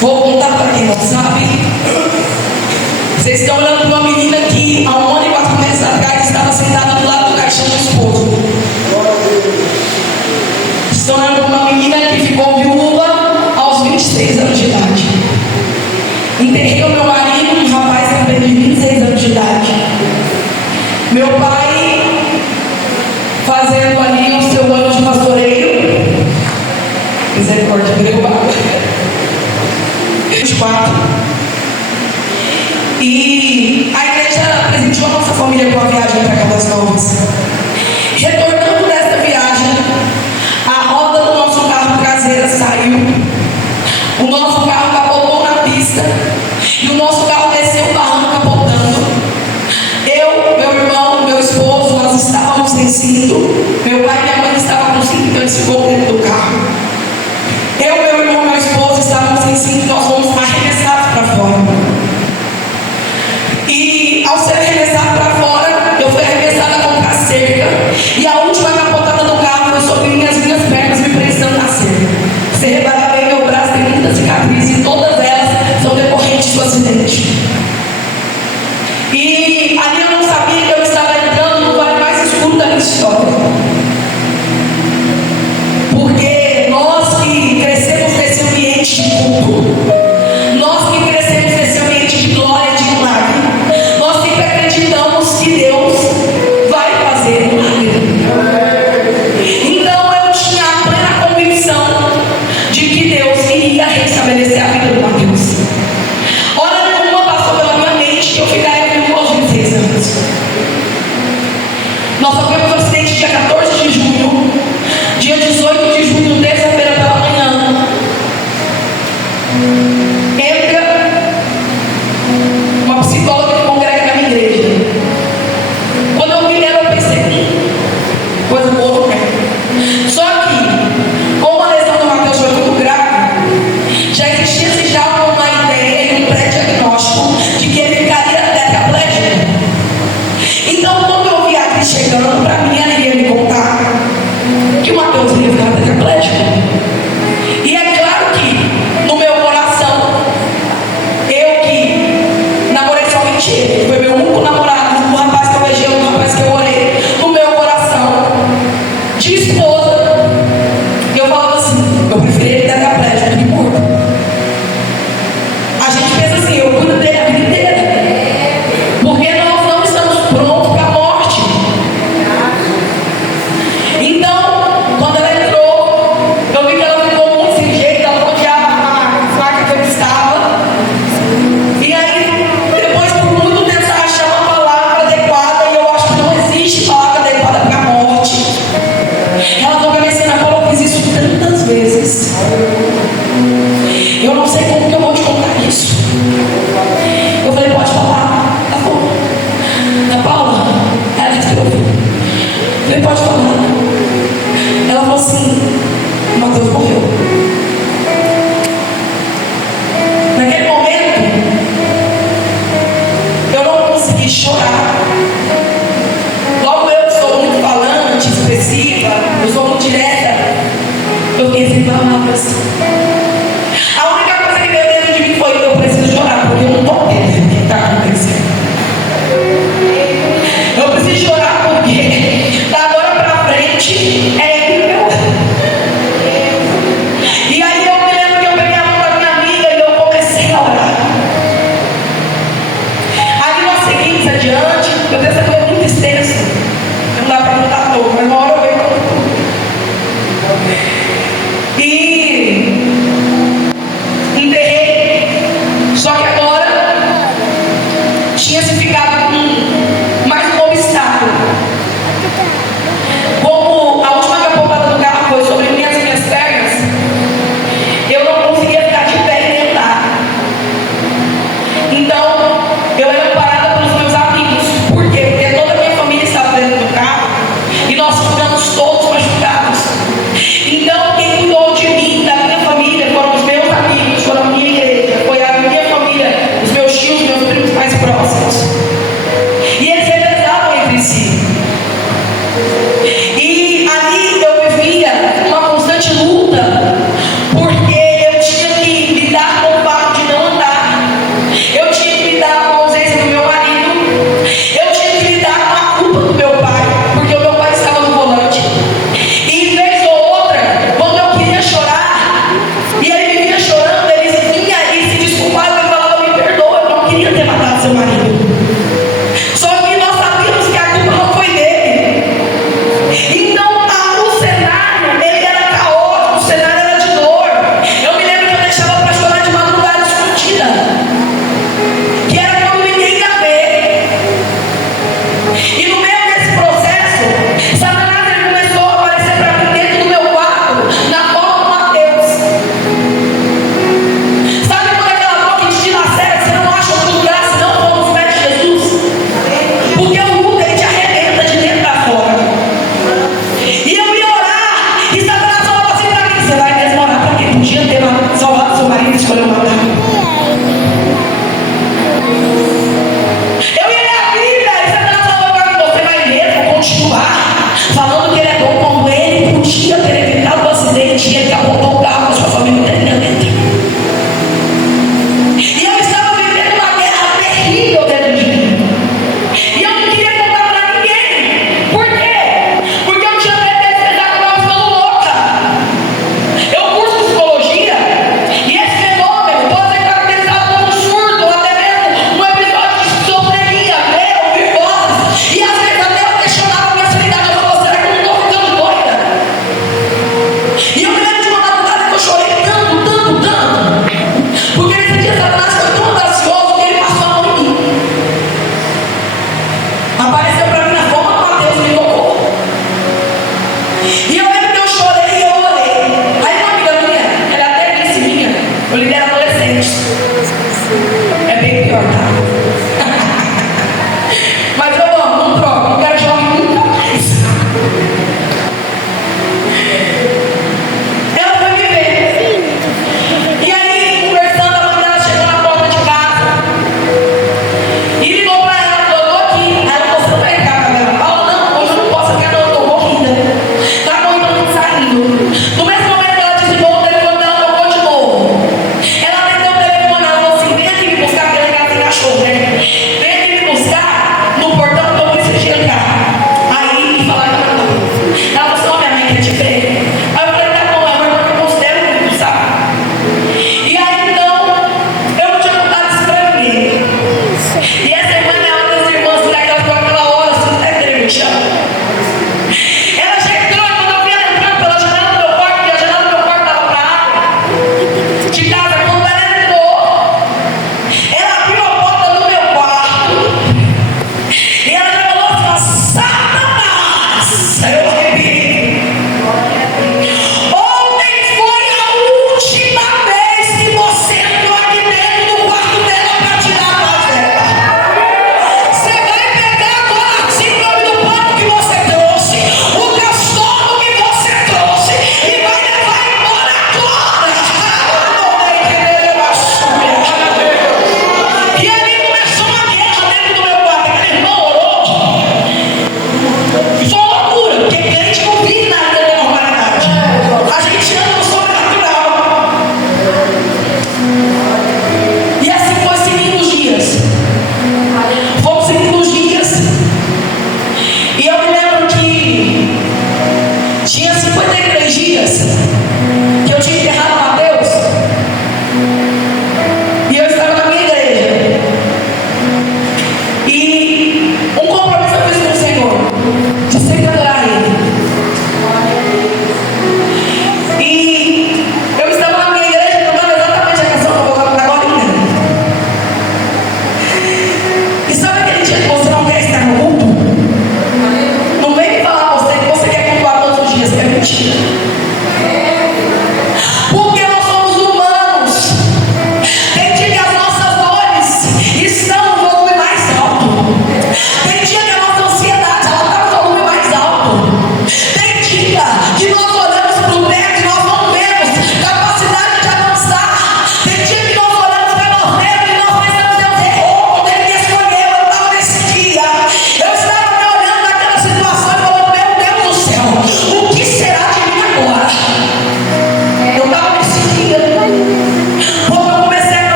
Vou contar para quem não sabe. Vocês estão olhando para uma menina que há 1 ano e 4 meses atrás estava sentada do lado do caixão do esposo. Estão olhando para uma menina que ficou viúva aos 26 anos de idade. Enterrei o meu marido, um rapaz também de 26 anos de idade. Meu pai fazendo ali o seu ano de pastoreio. Misericórdia, derrubado. 24. E a igreja presenteou a nossa família com a viagem para Caldas Novas. Retornando dessa viagem, a roda do nosso carro traseira saiu. O nosso carro capotou na pista. E o nosso carro desceu o barranco capotando. Eu, meu irmão, meu esposo, nós estávamos sem cinto. Meu pai e minha mãe estavam com cinto, então eles ficou dentro do carro. Eu, meu irmão, meu esposo estávamos sem cinto, nós fomos arremessados para fora. E ao ser arremessado para fora, eu fui arremessada contra a cerca. E a última capotada do carro foi sobre minhas pernas, me prensando na cerca. Você reparar bem, meu braço tem muitas cicatrizes e todas elas são decorrentes do acidente. E ali eu não sabia que eu estava entrando no vale mais escuro da minha história. Porque nós que crescemos nesse ambiente de culto, nós que crescemos nesse ambiente de glória, de milagre, nós sempre acreditamos que Deus vai fazer milagre. Então eu tinha a plena convicção de que Deus iria restabelecer a vida do Mateus. Hora nenhuma passou pela minha mente que eu ficaria vivo aos 26 anos. Nós sofremos um acidente dia 14 de junho, dia 18 de junho, terça-feira pela manhã. Entra uma psicóloga que congrega na minha igreja. Quando eu vi ela, eu pensei, coisa boa, né? Só que, como a lesão do Mateus foi muito grave, já existia já uma ideia e um pré-diagnóstico de que ele ficaria tetraplégico. Então, quando eu vi a Cris chegando, para mim, ela iria me contar que o Mateus iria ficar tetraplégico. E é claro que, no meu coração, eu que namorei somente ele, foi meu único namorado, um rapaz que eu beijei, um rapaz que eu orei, no meu coração, de esposa, eu falava assim, eu preferia ele tetraplégico do que morto. A gente pensa assim, eu cuido dele a vida inteira, porque nós não estamos prontos para a morte. Então, quando ela entrou, eu vi que ela ficou muito sem jeito, ela odiava a faca que eu estava. E aí, depois por muito tempo, ela achou uma palavra adequada, e eu acho que não existe palavra adequada para a morte. Ela toca nesse na Paula, eu fiz isso tantas vezes. Eu não sei como que eu vou te contar isso. Eu falei, pode falar. Tá bom. Ana Paula, ela respirou. Eu falei, pode falar. Ela falou assim, o Mateus morreu. Naquele momento, eu não consegui chorar. Logo eu sou muito falante, expressiva, eu sou muito direta. Eu fiquei sem palavras.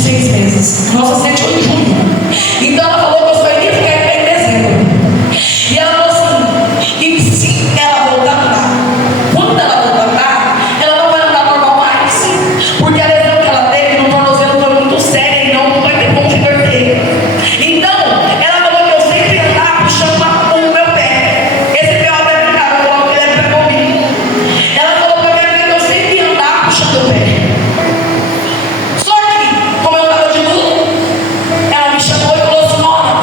6 meses. Nossa acidente foi em junho. Então ela falou que eu só iria ficar em pé em dezembro. E ela falou assim: e se ela voltar a andar? Quando ela voltar a andar, ela não vai andar normal mais. Porque a lesão que ela teve no tornozelo foi muito séria e não vai ter como reverter. Então, ela falou que eu sempre andava puxando o meu pé. Esse pé ela vai brincar, eu falava que ele era pé comigo. Ela falou pra minha amiga que eu sempre andava puxando o pé. Só que, como eu estava de luto, ela me chamou e falou assim: Nora,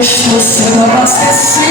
Estou sendo abastecido.